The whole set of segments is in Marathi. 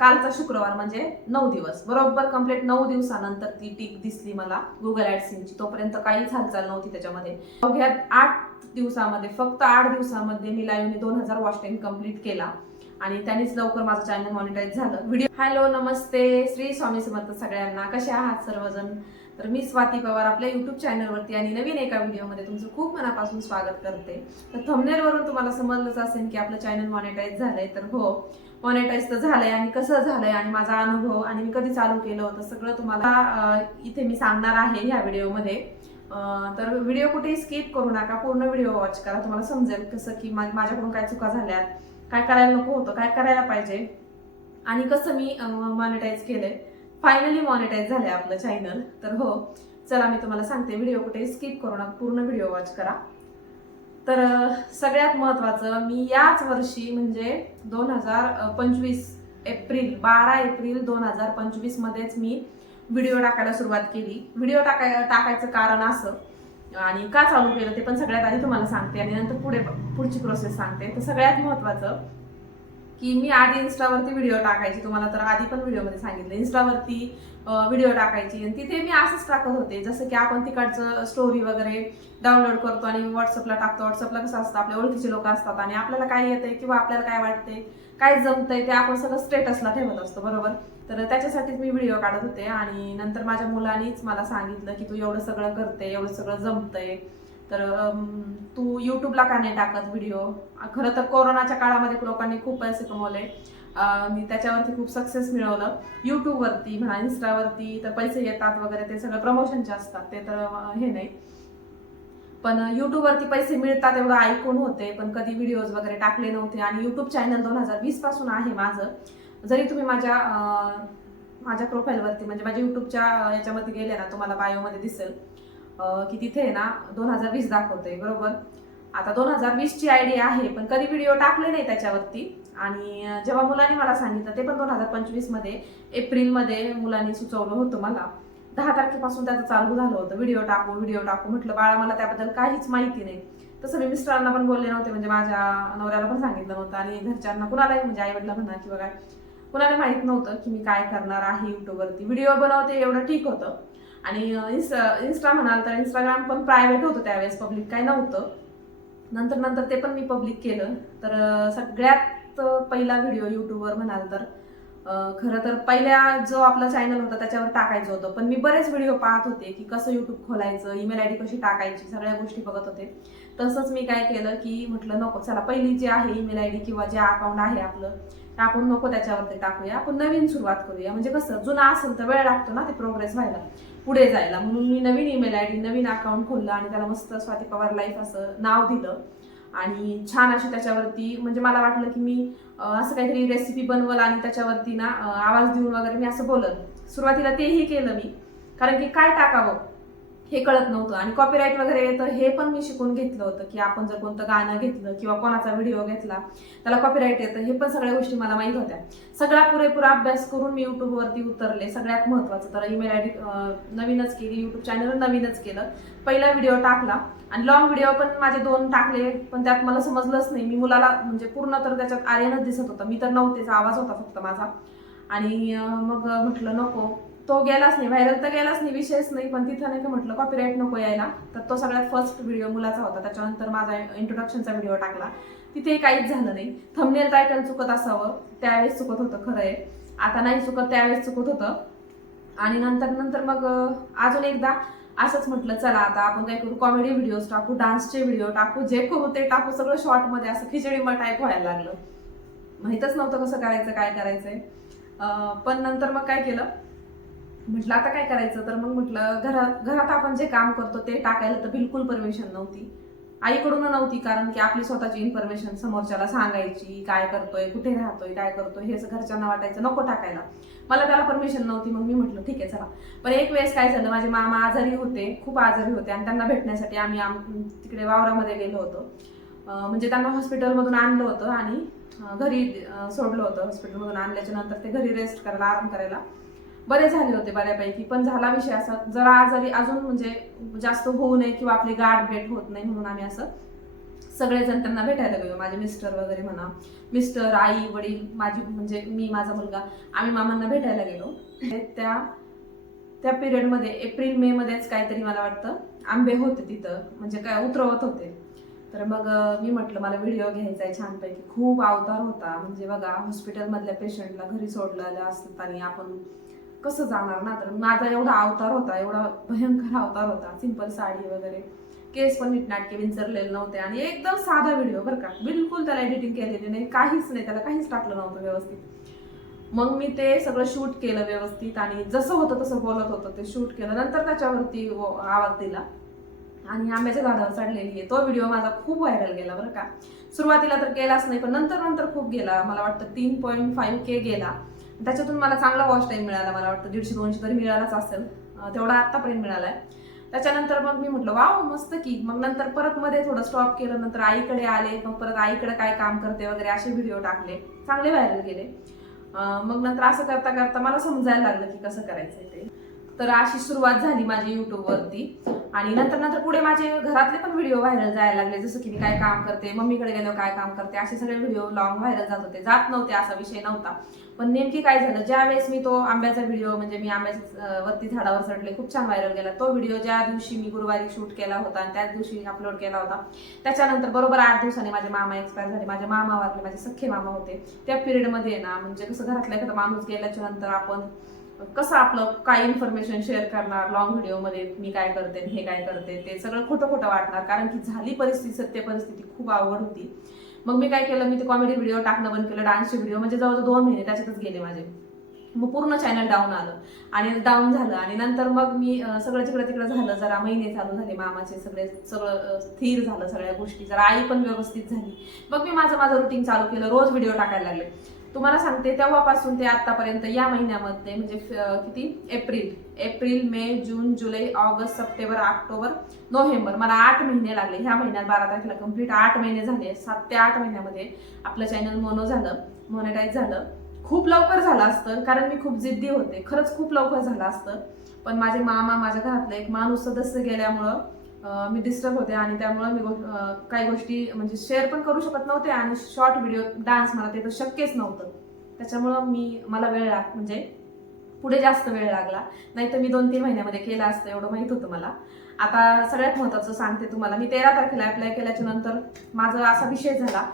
कालचा शुक्रवार म्हणजे 9 दिवस बरोबर कंप्लीट 9 दिवसानंतर ती टिक दिसली मला गुगल ॲडसेन्सची. तोपर्यंत काहीच हालचाल नव्हती त्याच्यामध्ये. अवघ्या 8 दिवसामध्ये फक्त 8 दिवसामध्ये मी लाईव्हने 2000 वॉच टाइम कंप्लीट केला आणि त्यानेच लवकर माझं चॅनल मॉनिटाईज झालं. व्हिडिओ हॅलो नमस्ते श्री स्वामी समर्थ सगळ्यांना. कसे आहात सर्वजण? तर मी स्वाती पवार आपल्या युट्यूब चॅनलवरती आणि नवीन एका व्हिडिओमध्ये तुमचं खूप मनापासून स्वागत करते. तर थंबनेलवरून तुम्हाला समजलंच असेल की आपलं चॅनल मॉनिटाईज झालंय. तर हो, मॉनिटाईज तर झालंय आणि कसं झालंय आणि माझा अनुभव आणि मी कधी चालू केलं होतं सगळं तुम्हाला इथे मी सांगणार आहे ह्या व्हिडिओमध्ये. तर व्हिडिओ कुठेही स्किप करू नका, पूर्ण व्हिडिओ वॉच करा. तुम्हाला समजेल कसं की माझ्याकडून काय चुका झाल्यात, काय करायला नको होतं, काय करायला पाहिजे आणि कसं मी मॉनिटाईज केलंय. फायनली मॉनिटाईज झालंय आपलं चॅनल. तर हो, चला मी तुम्हाला सांगते, व्हिडिओ कुठे स्किप करू नका, पूर्ण व्हिडिओ वॉच करा. तर सगळ्यात महत्त्वाचं, मी याच वर्षी म्हणजे 2025 12 एप्रिल 2025 मध्येच मी व्हिडिओ टाकायला सुरुवात केली. व्हिडिओ टाकायचं कारण असं आणि का चालू केलं ते पण सगळ्यात आधी तुम्हाला सांगते आणि नंतर पुढची प्रोसेस सांगते. तर सगळ्यात महत्त्वाचं की मी आधी इन्स्टावरती व्हिडिओ टाकायची. तुम्हाला तर आधी पण व्हिडिओमध्ये सांगितलं, इन्स्टावरती व्हिडिओ टाकायची आणि तिथे मी असंच टाकत होते जसं की आपण तिकडचं स्टोरी वगैरे डाउनलोड करतो आणि व्हॉट्सअपला टाकतो. व्हॉट्सअपला कसं असतं, आपल्या ओळखीचे लोक असतात आणि आपल्याला काय येतंय किंवा आपल्याला काय वाटतंय, काय जमतंय ते आपण सगळं स्टेटसला ठेवत असतो, बरोबर. तर त्याच्यासाठीच मी व्हिडिओ काढत होते आणि नंतर माझ्या मुलांनीच मला सांगितलं की तू एवढं सगळं करते, एवढं सगळं जमतंय, तर तू युट्यूबला का नाही टाकत व्हिडिओ. खरं तर कोरोनाच्या काळामध्ये लोकांनी खूप पैसे कमवले, मी त्याच्यावरती खूप सक्सेस मिळवलं. युट्यूबवरती म्हणा, इन्स्टावरती तर पैसे येतात वगैरे, ते सगळं प्रमोशनचे असतात, ते तर हे नाही. पण युट्यूबवरती पैसे मिळतात एवढं ऐकून होते, पण कधी व्हिडिओज वगैरे टाकले नव्हते. आणि युट्यूब चॅनल 2020 पासून आहे माझं. जरी तुम्ही माझ्या प्रोफाईलवरती म्हणजे माझ्या युट्यूबच्या याच्यामध्ये गेले ना, तुम्हाला बायोमध्ये दिसेल की तिथे ना 2020 दाखवते, बरोबर. आता 2020 ची आयडी आहे, पण कधी व्हिडिओ टाकले नाही त्याच्यावरती. आणि जेव्हा मुलांनी मला सांगितलं, ते पण 2025 मध्ये एप्रिलमध्ये मुलांनी सुचवलं होतं मला, 10 तारखेपासून त्याचं चालू झालं होतं, व्हिडिओ टाकू व्हिडिओ टाकू. म्हटलं बाळा, मला त्याबद्दल काहीच माहिती नाही. तसं मी मिस्टरांना पण बोलले नव्हते, म्हणजे माझ्या नवऱ्याला पण सांगितलं नव्हतं आणि घरच्यांना कुणालाही, म्हणजे आई वडिला म्हणा किंवा काय, कुणाला माहित नव्हतं की मी काय करणार आहे युट्यूबवरती. व्हिडिओ बनवते एवढं ठीक होतं. आणि इन्स्टा म्हणाल तर इंस्टाग्राम पण प्रायव्हेट होतं त्यावेळेस, पब्लिक काय नव्हतं. नंतर ते पण मी पब्लिक केलं. तर सगळ्यात पहिला व्हिडिओ युट्यूबवर म्हणाल तर खरं तर पहिल्या जो आपला चॅनल होता त्याच्यावर टाकायचं होतं, पण मी बरेच व्हिडिओ पाहत होते की कसं युट्यूब खोलायचं, ईमेल आयडी कशी टाकायची, सगळ्या गोष्टी बघत होते. तसंच मी काय केलं की म्हटलं नको, चला पहिली जी आहे ईमेल आयडी किंवा जे अकाउंट आहे आपलं, आपण नको त्याच्यावरती टाकूया, आपण नवीन सुरुवात करूया. म्हणजे कसं, जुना असेल तर वेळ लागतो ना ते प्रोग्रेस व्हायला, पुढे जायला. म्हणून मी नवीन ईमेल आयडी, नवीन अकाउंट खोललं आणि त्याला मस्त स्वाती पवार लाईफ असं नाव दिलं. आणि छान अशी त्याच्यावरती, म्हणजे मला वाटलं की मी असं काहीतरी रेसिपी बनवल आणि त्याच्यावरती ना आवाज देऊन वगैरे मी असं बोलत. सुरुवातीला तेही केलं मी, कारण की काय टाकावं हे कळत नव्हतं. आणि कॉपीराईट वगैरे येतं हे पण मी शिकून घेतलं होतं, की आपण जर कोणतं गाणं घेतलं किंवा कोणाचा व्हिडिओ घेतला त्याला कॉपीराईट येतं, हे पण सगळ्या गोष्टी मला माहीत होत्या. सगळा पुरेपूर अभ्यास करून मी युट्यूबवरती उतरले. सगळ्यात महत्त्वाचं तर ईमेल आयडी नवीनच केली, युट्यूब चॅनल नवीनच केलं, पहिला व्हिडिओ टाकला. आणि लॉंग व्हिडिओ पण माझे 2 टाकले, पण त्यात मला समजलंच नाही. मी मुलाला म्हणजे पूर्ण तर त्याच्यात आर्यनच दिसत होतं, मी तर नव्हतेच, आवाज होता फक्त माझा. आणि मग म्हटलं नको, तो गेलाच नाही, व्हायरल तर गेलाच नाही, विषयच नाही. पण तिथं नाही का म्हटलं कॉपीराईट नको यायला, तर तो सगळ्यात फर्स्ट व्हिडिओ मुलाचा होता. त्याच्यानंतर माझा इंट्रोडक्शनचा व्हिडिओ टाकला, तिथेही काहीच झालं नाही. थंबनेल टायटल चुकत असावं, त्यावेळेस चुकत होतं, खरं आहे. आता नाही चुकत, त्यावेळेस चुकत होतं. आणि नंतर मग अजून एकदा असंच म्हटलं, चला आता आपण काय करू, कॉमेडी व्हिडिओज टाकू, डान्सचे व्हिडिओ टाकू, जे करू ते टाकू, सगळं शॉर्टमध्ये असं खिचडीमा टाईप व्हायला लागलं. माहीतच नव्हतं कसं करायचं, काय करायचंय. पण नंतर मग काय केलं, म्हटलं आता काय करायचं. तर मग म्हटलं घरात आपण जे काम करतो ते टाकायला तर बिलकुल परमिशन नव्हती, आईकडून नव्हती. कारण की आपली स्वतःची इन्फॉर्मेशन समोरच्याला सांगायची, काय करतोय, कुठे राहतोय, काय करतोय, हे घरच्यांना वाटायचं नको टाकायला, मला त्याला परमिशन नव्हती. मग मी म्हटलं ठीक आहे चला. पण एक वेळेस काय झालं, माझे मामा आजारी होते, खूप आजारी होते, आणि त्यांना भेटण्यासाठी आम्ही तिकडे वावरामध्ये गेलो होतो. म्हणजे त्यांना हॉस्पिटलमधून आणलं होतं आणि घरी सोडलं होतं. हॉस्पिटलमधून आणल्याच्या नंतर ते घरी रेस्ट करायला, आराम करायला बरे झाले होते बऱ्यापैकी. पण झाला विषय असा, जरा आजारी अजून म्हणजे जास्त होऊ नये किंवा आपली गाठ भेट होत नाही म्हणून आम्ही असं सगळेजण त्यांना भेटायला गेलो, माझे मिस्टर वगैरे म्हणा, मिस्टर, आई, वडील, माझी म्हणजे मी, माझा मुलगा, आम्ही मामांना भेटायला गेलो. त्या पिरियडमध्ये एप्रिल मे मध्येच काहीतरी मला वाटतं आंबे होते तिथं, म्हणजे काय उतरवत होते. तर मग मी म्हटलं मला व्हिडिओ घ्यायचा आहे छानपैकी. खूप अवतार होता, म्हणजे बघा हॉस्पिटलमधल्या पेशंटला घरी सोडलेलं असतात आणि आपण कसं जाणार ना. तर माझा एवढा अवतार होता, एवढा भयंकर अवतार होता, सिंपल साडी वगैरे, केस पण नीटनाटके विंचरलेले नव्हते आणि एकदम साधा व्हिडिओ बरं का, बिलकुल त्याला एडिटिंग केलेली नाही, काहीच नाही, त्याला काहीच टाकलं नव्हतं व्यवस्थित. मग मी ते सगळं शूट केलं व्यवस्थित आणि जसं होतं तसं बोलत होतं ते शूट केलं. नंतर त्याच्यावरती आवाज दिला आणि आंब्याच्या झाडावर चढलेली आहे तो व्हिडिओ माझा खूप व्हायरल गेला बरं का. सुरुवातीला तर केलाच नाही, पण नंतर खूप गेला. मला वाटतं 3.5K गेला. त्याच्यातून मला चांगला वॉच टाइम मिळाला, मला वाटतं 150-200 तरी मिळालाच असेल, तेवढा आत्तापर्यंत मिळालाय. त्याच्यानंतर मग मी म्हटलं वाव मस्त की. मग नंतर परत मध्ये थोडं स्टॉप केलं, नंतर आईकडे आले, मग परत आईकडे काय काम करते वगैरे असे व्हिडिओ टाकले, चांगले व्हायरल गेले. मग नंतर असं करता करता मला समजायला लागलं की कसं करायचंय ते. तर अशी सुरुवात झाली माझी युट्यूबवरती. आणि नंतर पुढे माझे घरातले पण व्हिडिओ व्हायरल जायला लागले, जसं की मी काय काम करते, मम्मीकडे गेलो काय काम करते, असे सगळे व्हिडिओ लॉंग व्हायरल जात होते. जात नव्हते असा विषय नव्हता, पण नेमकी काय झालं, ज्या वेळेस मी तो आंब्याचा व्हिडिओ, म्हणजे मी आंब्याच्या वरती झाडावर चढले, खूप छान व्हायरल गेला तो व्हिडिओ. ज्या दिवशी मी गुरुवारी शूट केला होता आणि त्याच दिवशी अपलोड केला होता, त्याच्यानंतर बरोबर 8 दिवसांनी माझे मामा एक्सपायर झाले. माझे मामा वारले, माझे सख्खे मामा होते. त्या पिरियडमध्ये ना, म्हणजे कसं घरातला एखादा माणूस गेल्याच्या नंतर आपण कसं आपलं काय इन्फॉर्मेशन शेअर करणार लॉंग व्हिडिओमध्ये, मी काय करते हे काय करते, ते सगळं खोटं खोटं वाटणार, कारण की झाली परिस्थिती, सत्य परिस्थिती खूप अवघड होती. मग मी काय केलं, मी ते कॉमेडी व्हिडिओ टाकणं बंद केलं, डान्सचे व्हिडिओ, म्हणजे जवळजवळ 2 महिने त्याच्यातच गेले माझे. मग पूर्ण चॅनल डाऊन आलं आणि डाऊन झालं. आणि नंतर मग मी सगळं तिकडं झालं, जरा महिने चालू झाले मामाचे, सगळं स्थिर झालं, सगळ्या गोष्टी, जरा आई पण व्यवस्थित झाली. मग मी माझं रुटीन चालू केलं, रोज व्हिडिओ टाकायला लागले. तुम्हाला सांगते तेव्हापासून ते आतापर्यंत या महिन्यामध्ये, म्हणजे किती, एप्रिल मे जून जुलै ऑगस्ट सप्टेंबर ऑक्टोबर नोव्हेंबर, मला 8 महिने लागले. ह्या महिन्यात 12 तारखेला कंप्लीट 8 महिने झाले. 7 ते 8 महिन्यामध्ये आपलं चॅनल मॉनेटाईज झालं. खूप लवकर झालं असतं, कारण मी खूप जिद्दी होते, खरंच खूप लवकर झालं असतं, पण माझे मामा, माझ्या घरातलं एक माणूस सदस्य गेल्यामुळं मी डिस्टर्ब होते आणि त्यामुळे मी काही गोष्टी म्हणजे शेअर पण करू शकत नव्हते आणि शॉर्ट व्हिडिओ डान्स मला ते तर शक्यच नव्हतं. त्याच्यामुळं मला म्हणजे पुढे जास्त वेळ लागला, नाही तर मी 2-3 महिन्यामध्ये केला असतं, एवढं माहित होतं मला. आता सगळ्यात महत्त्वाचं सांगते तुम्हाला, मी 13 तारखेला अप्लाय केल्याच्या नंतर माझा असा विषय झाला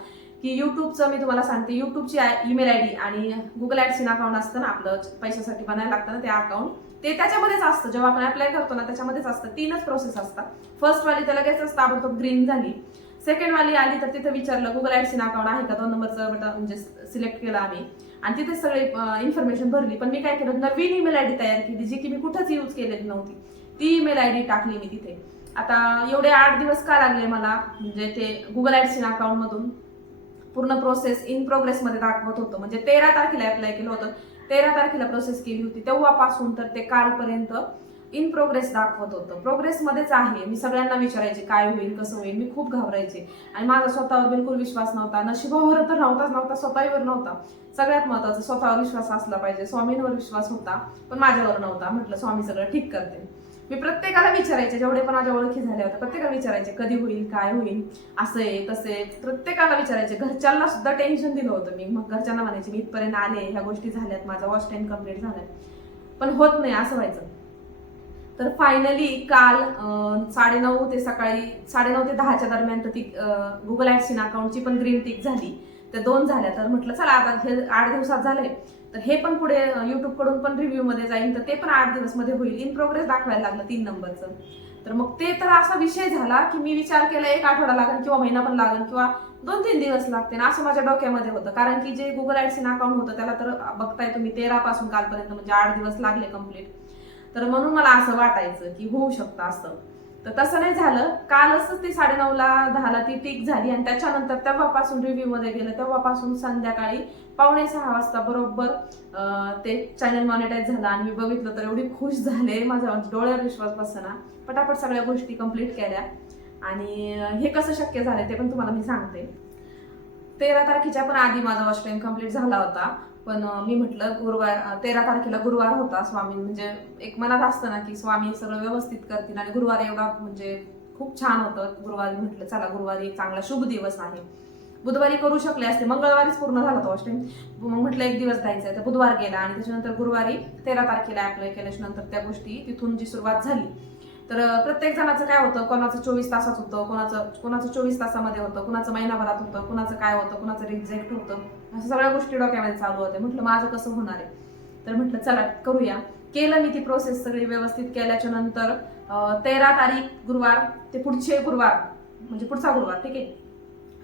की युट्यूबचं, मी तुम्हाला सांगते, युट्यूबची ईमेल ID आणि गुगल ॲडसेन्स अकाउंट असतं ना आपलं, पैशासाठी बनायला लागतं ना ते अकाउंट, ते त्याच्यामध्येच असतं. जेव्हा आपण अप्लाय करतो ना त्याच्यामध्येच असतं. 3च प्रोसेस असतात. फर्स्ट वाली तर लगेचच ताबडतोब ग्रीन झाली. सेकंड वाली आली तर तिथं विचारलं गुगल ॲडसेन्स अकाउंट आहे का, 2 नंबरचं बटन म्हणजे सिलेक्ट केलं आम्ही आणि तिथे सगळे इन्फॉर्मेशन भरली. पण मी काय केलं, नवीन ईमेल ID तयार केली, जी की मी कुठंच यूज केलेली नव्हती. ती ईमेल ID टाकली मी तिथे. आता एवढे 8 दिवस का लागले मला, म्हणजे ते गुगल ॲडसेन्स अकाउंट मधून पूर्ण प्रोसेस इन प्रोग्रेस मध्ये दाखवत होतं. म्हणजे 13 तारखेला अप्लाय केलं होतं, 13 तारखेला प्रोसेस केली होती, तेव्हापासून तर ते कालपर्यंत इन प्रोग्रेस दाखवत होतं. प्रोग्रेसमध्येच आहे. मी सगळ्यांना विचारायचे काय होईल कसं होईल, मी खूप घाबरायचे आणि माझा स्वतःवर बिलकुल विश्वास नव्हता. नशिबावर तर नव्हता, स्वतःवर नव्हता. सगळ्यात महत्वाचं स्वतःवर विश्वास असला पाहिजे. स्वामींवर विश्वास होता पण माझ्यावर नव्हता. म्हटलं स्वामी सगळं ठीक करते. मी प्रत्येकाला विचारायचे, जेवढे पण माझ्या ओळखी झाल्या होत्या प्रत्येकाला विचारायचे कधी होईल, काय होईल, असं आहे तसे, प्रत्येकाला विचारायचे. घरच्यांना सुद्धा टेन्शन दिलं होतं मी. मग घरच्यांना म्हणायचे मी इथपर्यंत आले, ह्या गोष्टी झाल्यात, माझा वॉच टाइम कम्प्लीट झालाय, पण होत नाही असं व्हायचं. तर फायनली काल 9:30 ते सकाळी 9:30 ते 10च्या दरम्यान तर ती गुगल ॲडसेन्स अकाउंटची पण ग्रीन टिक झाली. त्या 2 झाल्या. तर म्हटलं चला आता हे 8 दिवसात झाले तर हे पण पुढे YouTube कडून पण रिव्ह्यू मध्ये जाईल, तर ते पण 8 दिवस मध्ये होईल. इन प्रोग्रेस दाखवायला लागलं 3 नंबरचं. तर मग ते तर असा विषय झाला की मी विचार केला 1 आठवडा लागेल किंवा महिना पण लागेल किंवा 2-3 दिवस लागते ना, असं माझ्या डोक्यामध्ये होतं. कारण की जे गुगल ॲडसेन्स अकाउंट होतं त्याला तर बघताय तुम्ही 13 पासून कालपर्यंत म्हणजे 8 दिवस लागले कम्प्लीट. तर म्हणून मला असं वाटायचं की होऊ शकतं असं, तर तसं नाही झालं. कालच ती 9:30ला 10ला ती टिक झाली आणि त्याच्यानंतर तेव्हापासून रिव्ह्यू मध्ये गेलं, तेव्हापासून संध्याकाळी 5:45 वाजता बरोबर ते चॅनल मॉनिटाईज झालं आणि मी बघितलं तर एवढी खुश झाले, माझ्या डोळ्यावर विश्वास बसना. पटापट सगळ्या गोष्टी कंप्लीट केल्या आणि हे कसं शक्य झालं ते पण तुम्हाला मी सांगते. 13 तारखेच्या पण आधी माझा वॉच टाइम कंप्लीट झाला होता, पण मी म्हटलं 13 तारखेला गुरुवार होता. स्वामी म्हणजे एक मनात असतं ना की स्वामी सगळं व्यवस्थित करतील आणि गुरुवार एवढा म्हणजे खूप छान होतं. गुरुवारी म्हटलं चला गुरुवारी एक चांगला शुभ दिवस आहे. बुधवारी करू शकले असते, मंगळवारीच पूर्ण झाला तो वॉश टाइम. मग म्हटलं एक दिवस द्यायचा आहे, तर बुधवार गेला आणि त्याच्यानंतर गुरुवारी 13 तारखेला अप्लाय केल्याच्या नंतर त्या गोष्टी तिथून जी सुरुवात झाली. तर प्रत्येक जणाचं काय होतं, कोणाचं 24 तासात होतं, कोणाचं 24 तासामध्ये होतं, कोणाचं महिनाभरात होतं, कोणाचं काय होतं, कोणाचं रिजेक्ट होतं, असं सगळ्या गोष्टी डोक्यामध्ये चालू होते. म्हटलं माझं कसं होणार आहे, तर म्हटलं चला करूया. केलं मी ती प्रोसेस सगळी व्यवस्थित केल्याच्या नंतर 13 तारीख गुरुवार ते पुढचे गुरुवार म्हणजे पुढचा गुरुवार ठीक आहे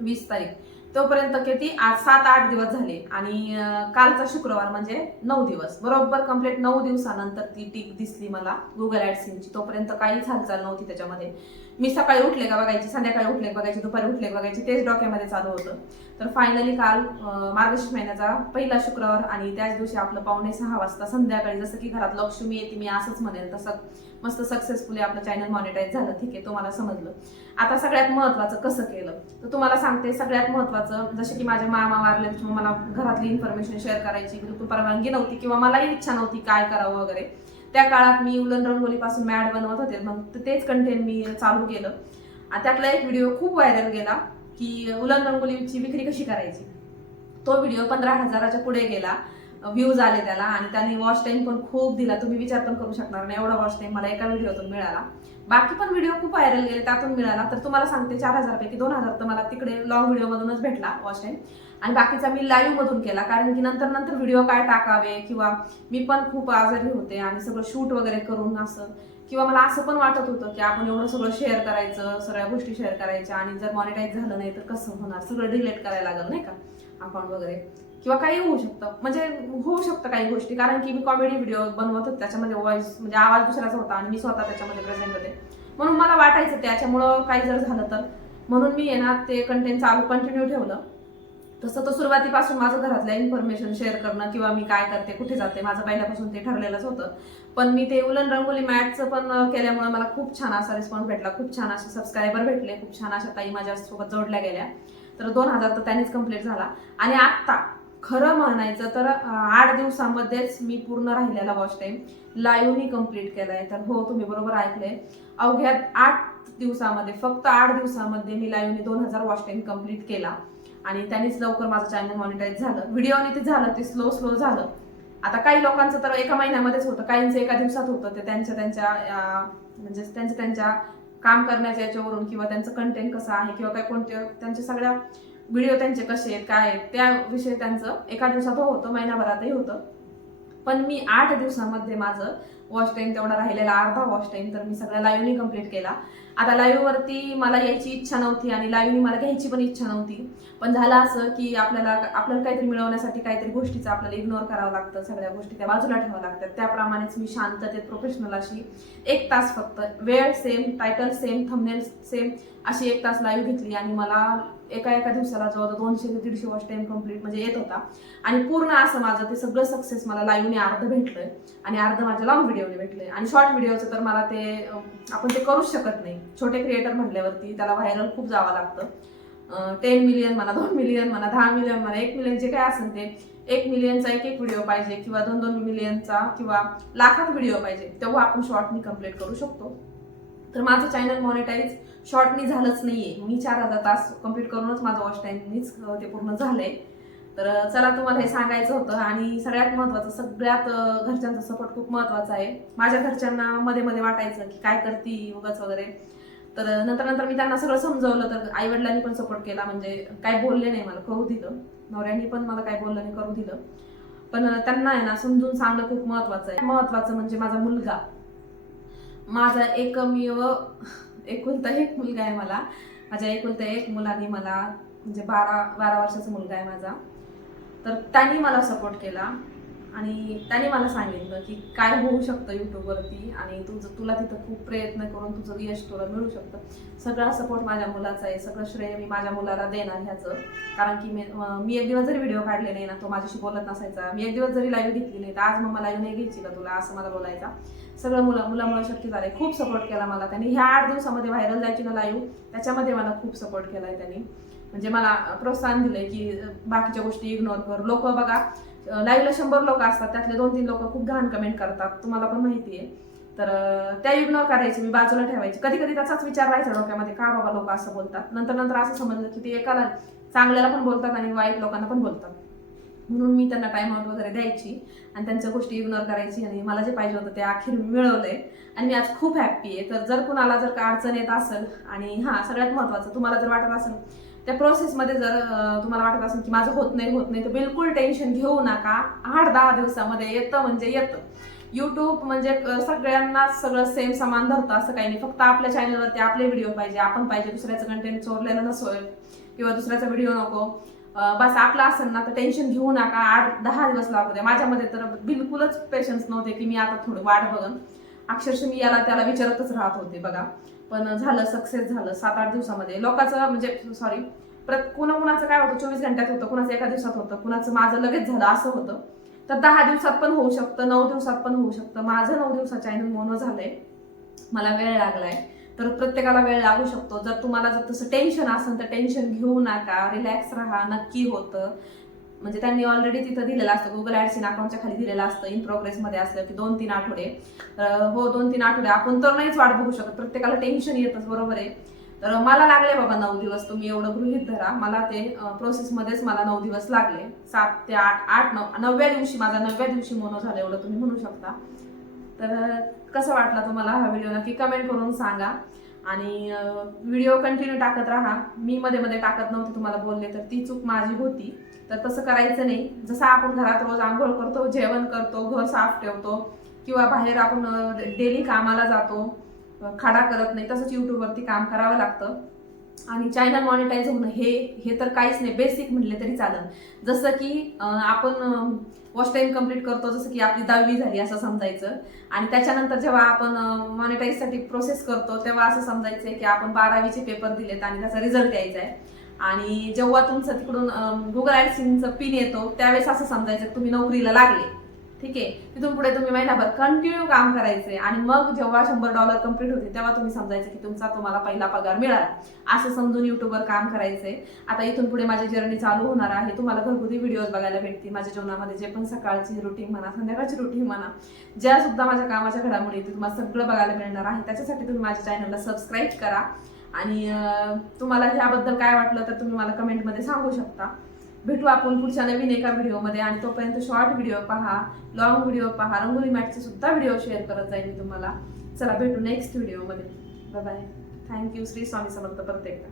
20 तारीख तोपर्यंत किती आज 7-8 दिवस झाले आणि कालचा शुक्रवार म्हणजे 9 दिवस बरोबर कंप्लीट 9 दिवसानंतर ती टिक दिसली मला गुगल ऍडसेन्सची. तोपर्यंत काहीच हालचाल नव्हती त्याच्यामध्ये. मी सकाळी उठले का बघायची, संध्याकाळी उठले बघायची, दुपारी उठले बघायची, तेच डोक्यामध्ये चालू होतं. तर फायनली काल मार्गशीर्ष महिन्याचा पहिला शुक्रवार आणि त्याच दिवशी आपलं 5:45 वाजता संध्याकाळी जसं की घरात लक्ष्मी येते मी असंच म्हणेल तसं मस्त सक्सेसफुली आपलं चॅनल मॉनिटाईज झालं. ठीक आहे, तुम्हाला समजलं. आता सगळ्यात महत्वाचं कसं केलं तर तुम्हाला सांगते. सगळ्यात महत्वाचं जसं की माझे मामा वारले त्याच्यामुळे मला घरातली इन्फॉर्मेशन शेअर करायची बिलकुल परवानगी नव्हती किंवा मलाही इच्छा नव्हती काय करावं वगैरे. त्या काळात मी उलन रंगोलीपासून मॅट बनवत होते, मग तेच कंटेंट मी चालू केलं आणि त्यातला एक व्हिडिओ खूप व्हायरल गेला की उलन रंगोलीची विक्री कशी करायची. तो व्हिडिओ 15,000च्या पुढे गेला, व्ह्यूज आले त्याला आणि त्याने वॉच टाइम पण खूप दिला. तुम्ही विचार पण करू शकणार नाही एवढा वॉच टाइम मला एका व्हिडिओतून मिळाला. बाकी पण व्हिडिओ खूप व्हायरल गेले त्यातून मिळाला. तर तुम्हाला सांगते 4,000 पैकी 2,000 तर मला तिकडे लॉंग व्हिडिओ मधूनच भेटला वॉच टाइम आणि बाकीचा मी लाईव्ह मधून केला. कारण की नंतर व्हिडिओ काय टाकावे किंवा मी पण खूप आजारी होते आणि सगळं शूट वगैरे करून असं किंवा मला असं पण वाटत होतं की आपण एवढं सगळं शेअर करायचं, सगळ्या गोष्टी शेअर करायच्या आणि जर मॉनिटाईज झालं नाही तर कसं होणार, सगळं डिलीट करायला लागलं नाही का अकाउंट वगैरे किंवा काही होऊ शकतं. म्हणजे होऊ शकतं काही गोष्टी कारण की मी कॉमेडी व्हिडिओ बनवत होते त्याच्यामध्ये व्हॉइस म्हणजे आवाज दुसऱ्याचा होता आणि मी स्वतः त्याच्यामध्ये प्रेझेंट होते म्हणून मला वाटायचं त्याच्यामुळं काही जर झालं तर म्हणून मी ना ते कंटेंट चालू कंटिन्यू ठेवलं. तसं तर सुरुवातीपासून माझं घरातल्या इन्फॉर्मेशन शेअर करणं किंवा मी काय करते कुठे जाते माझं पहिल्यापासून ते ठरलेलंच होतं. पण मी ते उलन रंगोली मॅटचं पण केल्यामुळे मला खूप छान असा रिस्पॉन्स भेटला, खूप छान असे सबस्क्रायबर भेटले, खूप छान अशा ताई माझ्यासोबत जोडल्या गेल्या. तर 2,000 तर त्यांनीच कम्प्लीट झाला आणि आत्ता खरं म्हणायचं तर 8 दिवसामध्येच मी पूर्ण राहिलेला वॉच टाइम लाईव्हनी कम्प्लीट केलाय. तर हो तुम्ही बरोबर ऐकलंय, अवघ्या 8 दिवसामध्ये फक्त 8 दिवसामध्ये मी लाईव्हनी 2,000 वॉच टाइम कम्प्लीट केला आणि त्यांनीच लवकर माझं चॅनल मॉनिटाईज झालं. व्हिडिओने ते झालं ते स्लो झालं. आता काही लोकांचं तर एका महिन्यामध्येच होतं, काहींचं एका दिवसात होतं. ते त्यांच्या म्हणजे त्यांच्या काम करण्याच्या याच्यावरून किंवा त्यांचं कंटेंट कसं आहे किंवा काय कोणते त्यांच्या सगळ्या व्हिडिओ त्यांचे कसे आहेत काय आहेत त्याविषयी त्यांचं एका दिवसात होतं, महिनाभरातही होतं. पण मी 8 दिवसामध्ये माझं वॉच टाइम तेवढा राहिलेला अर्धा वॉच टाइम तर मी सगळ्या लाईव्हनी कम्प्लीट केला. आता लाईव्ह वरती मला यायची इच्छा नव्हती आणि लाईव्हनी मला घ्यायची पण इच्छा नव्हती. पण झालं असं की आपल्याला काहीतरी मिळवण्यासाठी काहीतरी गोष्टीचं आपल्याला इग्नोर करावं लागतं, सगळ्या गोष्टी त्या बाजूला ठेवावं लागतात. त्याप्रमाणेच मी शांततेत प्रोफेशनल अशी 1 तास फक्त वेळ same, title same, thumbnail same अशी 1 तास लाईव्ह घेतली आणि मला एका दिवसाला जवळजवळ 200 ते 150 वॉच टाइम कम्प्लीट म्हणजे येत होता. आणि पूर्ण असं माझं ते सगळं सक्सेस मला लाईव्हने अर्ध भेटलंय आणि अर्ध माझ्या लॉंग व्हिडिओने भेटलंय. आणि शॉर्ट व्हिडिओचं तर मला ते आपण ते करूच शकत नाही. छोटे क्रिएटर म्हटल्यावरती त्याला व्हायरल खूप जावं लागतं. 10 मिलियन म्हणा, 2 मिलियन म्हणा, 10 मिलियन म्हणा, 1 मिलियन जे काय असेल ते 1 मिलियनचा एक व्हिडिओ पाहिजे किंवा 2 मिलियनचा किंवा लाखात व्हिडिओ पाहिजे तेव्हा आपण शॉर्टनी कम्प्लीट करू शकतो. तर माझं चॅनल मॉनिटाईज शॉर्टनी झालंच नाहीये. मी 4,000 तास कम्प्लीट करूनच माझं वॉच टाइमनीच ते पूर्ण झालंय. तर चला तुम्हाला हे सांगायचं होतं. आणि सगळ्यात महत्वाचं सगळ्यात घरच्यांचा सपोर्ट खूप महत्वाचा आहे. माझ्या घरच्यांना मध्ये वाटायचं की काय करती उगाच वगैरे. तर नंतर मी त्यांना सगळं समजवलं तर आई वडिलांनी पण सपोर्ट केला, म्हणजे काय बोलले नाही, मला करू दिलं. नवऱ्यांनी पण मला काय बोललं नाही, करू दिलं. पण त्यांना आहे ना समजून सांगणं खूप महत्वाचं आहे. महत्वाचं म्हणजे माझा मुलगा, माझा एकमेव एकुलता एक मुलगा आहे मला. माझ्या एकुलता एक मुलाने मला म्हणजे 12 वर्षाचा मुलगा आहे माझा. तर त्यांनी मला सपोर्ट केला आणि त्यांनी मला सांगितलं की काय होऊ शकतं यूट्यूबवरती आणि तुला तिथं खूप प्रयत्न करून तुझं यश तुला मिळू शकतं. सगळा सपोर्ट माझ्या मुलाचा आहे. सगळं श्रेय मी माझ्या मुलाला देणार ह्याचं. कारण की मी एक दिवस जरी व्हिडिओ काढले नाही ना, तो माझ्याशी बोलत नसायचा. मी एक दिवस जरी लाईव्ह घेतली नाही तर आज मग मला लाईव्ह नाही घ्यायची का तुला, असं मला बोलायचा. सगळं मुलामुळे शक्य झालंय. खूप सपोर्ट केला मला त्यांनी. ह्या 8 दिवसामध्ये व्हायरल जायची ना लाईव्ह, त्याच्यामध्ये मला खूप सपोर्ट केलाय त्यांनी. म्हणजे मला प्रोत्साहन दिलंय की बाकीच्या गोष्टी इग्नोर कर. लोक बघा लाईव्हला 100 लोक असतात, त्यातले 2-3 लोक खूप घाण कमेंट करतात, तुम्हाला पण माहिती आहे. तर त्या इग्नोर करायची, मी बाजूला ठेवायची. कधी कधी त्याचाच विचार राहायचा डोक्यामध्ये, का बाबा लोक असं बोलतात. नंतर नंतर असं समजलं की ते एकाला चांगल्याला पण बोलतात आणि वाईट लोकांना पण बोलतात. म्हणून मी त्यांना टाइम आउट वगैरे द्यायची आणि त्यांच्या गोष्टी इग्नोर करायची आणि मला जे पाहिजे होतं ते अखेर मी मिळवलंय आणि मी आज खूप हॅप्पी आहे. तर जर कुणाला जर का अडचण येत असेल आणि हां सगळ्यात महत्त्वाचं, तुम्हाला जर वाटत असेल त्या प्रोसेसमध्ये जर तुम्हाला वाटत असेल की माझं होत नाही तर बिलकुल टेन्शन घेऊ नका. 8-10 दिवसामध्ये येतं म्हणजे येतं. युट्यूब म्हणजे सगळ्यांना सगळं सेम समान धरतं असं काही नाही. फक्त आपल्या चॅनलवरती आपले व्हिडिओ पाहिजे, आपण पाहिजे, दुसऱ्याचं कंटेंट चोरलेलं नसोय किंवा दुसऱ्याचा व्हिडिओ नको. बस आपला असेल ना तर टेन्शन घेऊ नका. 8-10 दिवस लागू द्या. माझ्यामध्ये तर बिलकुलच पेशन्स नव्हते की मी आता थोडं वाट बघन. अक्षरशः मी याला त्याला विचारतच राहत होते बघा. पण झालं, सक्सेस झालं 7-8 दिवसामध्ये. लोकांचं म्हणजे सॉरी कुणाचं काय होतं 24 घंट्यात होतं, कुणाचं एका दिवसात होतं, कुणाचं माझं लगेच झालं असं होतं. तर 10 दिवसात पण होऊ शकतं, 9 दिवसात पण होऊ शकतं. माझं 9 दिवसात चॅनल मोनो झालंय, मला वेळ लागलाय. तर प्रत्येकाला वेळ लागू शकतो. जर तुम्हाला जर तसं टेन्शन असेल तर टेन्शन घेऊ नका, रिलॅक्स राहा, नक्की होतं. म्हणजे त्यांनी ऑलरेडी तिथं दिलेलं असतं, गुगल ॲड्स अकाउंटच्या खाली दिलेलं असतं इन प्रोग्रेसमध्ये असलं की 2-3 आठवडे. हो 2-3 आठवडे आपण तर नाहीच वाट बघू शकत, प्रत्येकाला टेन्शन येतच, बरोबर आहे. तर मला लागले बाबा 9 दिवस, तुम्ही एवढं गृहीत धरा. मला ते प्रोसेसमध्येच मला 9 दिवस लागले. 7 ते 8, 9व्या दिवशी माझा 9व्या दिवशी मोनो झालं एवढं तुम्ही म्हणू शकता. तर कसं वाटला तुम्हाला हा व्हिडिओ नक्की कमेंट करून सांगा आणि व्हिडिओ कंटिन्यू टाकत राहा. मी मध्ये मध्ये टाकत नव्हते, तुम्हाला बोलले, तर ती चूक माझी होती. तर तसं करायचं नाही. जसं आपण घरात रोज आंघोळ करतो, जेवण करतो, घर साफ ठेवतो किंवा बाहेर आपण डेली कामाला जातो, खाडा करत नाही, तसंच युट्यूबवरती काम करावं लागतं. आणि चॅनल मॉनिटाईज होणं हे तर काहीच नाही, बेसिक म्हटले तरी चालेल. जसं की आपण वॉच टाइम कम्प्लीट करतो, जसं की आपली 10वी झाली असं समजायचं. आणि त्याच्यानंतर जेव्हा आपण मॉनिटाईजसाठी प्रोसेस करतो तेव्हा असं समजायचं की आपण 12वीचे पेपर दिलेत आणि त्याचा रिझल्ट यायचा आहे. आणि जेव्हा तुमचं तिकडून गुगल ॲडसेन्सचं पिन येतो त्यावेळेस असं समजायचं की तुम्ही नोकरीला लागले. ठीक आहे, तिथून पुढे तुम्ही महिनाभर कंटिन्यू काम करायचे आणि मग जेव्हा $100 कम्प्लीट होते तेव्हा तुम्ही समजायचं की तुम्हाला पहिला पगार मिळाला, असं समजून युट्यूबवर काम करायचंय. आता इथून पुढे माझी जर्नी चालू होणार आहे. तुम्हाला घरगुती व्हिडिओज बघायला भेटतील माझ्या जीवनामध्ये, जे पण सकाळची रुटीन म्हणा, संध्याकाळची रुटीन म्हणा, ज्या सुद्धा माझ्या कामाच्या घडामोडी येतील तुम्हाला सगळं बघायला मिळणार आहे. त्याच्यासाठी तुम्ही माझ्या चॅनलला सबस्क्राईब करा आणि तुम्हाला ह्याबद्दल काय वाटलं तर तुम्ही मला कमेंटमध्ये सांगू शकता. भेटू आपण पुढच्या नवीन एका व्हिडिओमध्ये आणि तोपर्यंत शॉर्ट व्हिडिओ पहा, लॉंग व्हिडिओ पहा, रंगोली मॅटचे सुद्धा व्हिडिओ शेअर करत जाईल मी तुम्हाला. चला भेटू नेक्स्ट व्हिडिओमध्ये. Bye bye. Thank you. Shri Swami Samarth. प्रत्येक